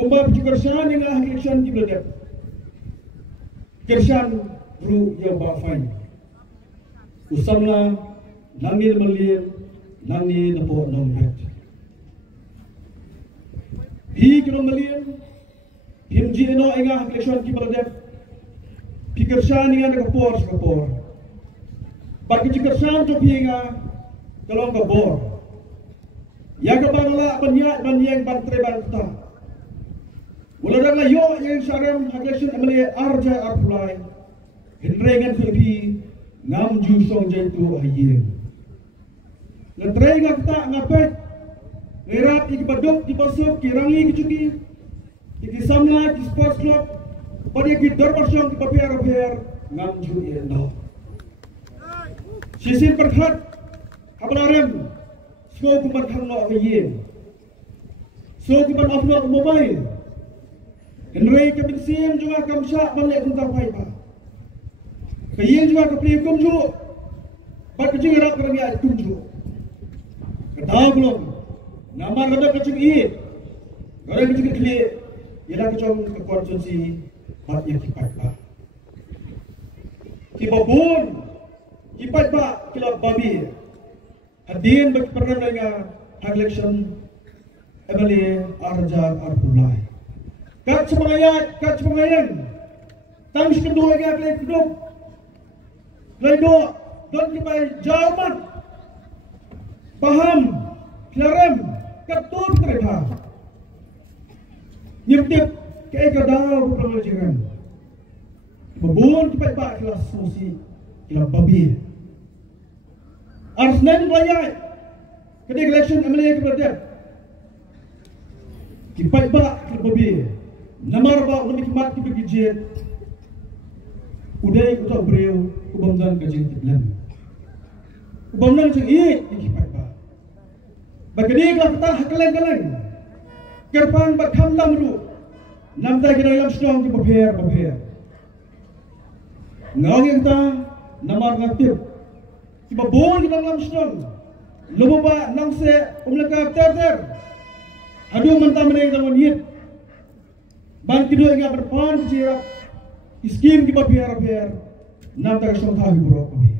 Kumbab kerjaan yang lah kerjaan di belakang. Kerjaan ru yang bafain. Usamla nangil malil nangi napo nombet. Hi kino malil himji eno inga kerjaan di belakang. Kerjaan yang ada kapor. Bagi kerjaan tu pinga kalau kapor. Ya kapanola banyak bantre banta. Wala na yo yang saram hakesun amali arja arfulai hinrengan Filipi ngam jusong jentu ayin ngatrengan ta ngapet ngerat ikibadok di pasok kirangi kicuki ikisamla di sports club pada ki dorpasyong ki papiar ngam ju endo sisin perhat habalarem sko kuman khanglo ayin so kuman aflo mobile Henry kebensin juga kamsyak balik tentang paipa. Kayang juga kepilih kumju. Bat kecil gerak kerana kumju. Ketahu belum? Nama rada kecil ini. Orang kecil kecil. Ialah kecil kekonsumsi bat yang paipa. Kibabun, paipa kilap babi. Hadian bagi pernah dengan hak election. Emily Arjar Arpulai. Kat semangayang tang kedua lagi akan hidup laido don kipai jauman paham klarem katun kerja nyeptip ke kadal pelajaran babun kipai pak kelas sosi kelas babi arsnen layai kedai election MLA kepada kipai pak kelas babi Namar ba lebih khidmat ki bergijiat udai utak beliau kubamdan kajin tiblan kubamdan ceng i kipat ba bagadi ka patah hakalan kerpan bakham tamru namda kira yam strong ki paper ngawing ta namar ngaktif ki babon ki dalam strong lobo ba nangse umlaka ter adu mantam ne zaman yit Ban kedua yang berpan kecil, skim kita biar nam tak songkah hiburan kami.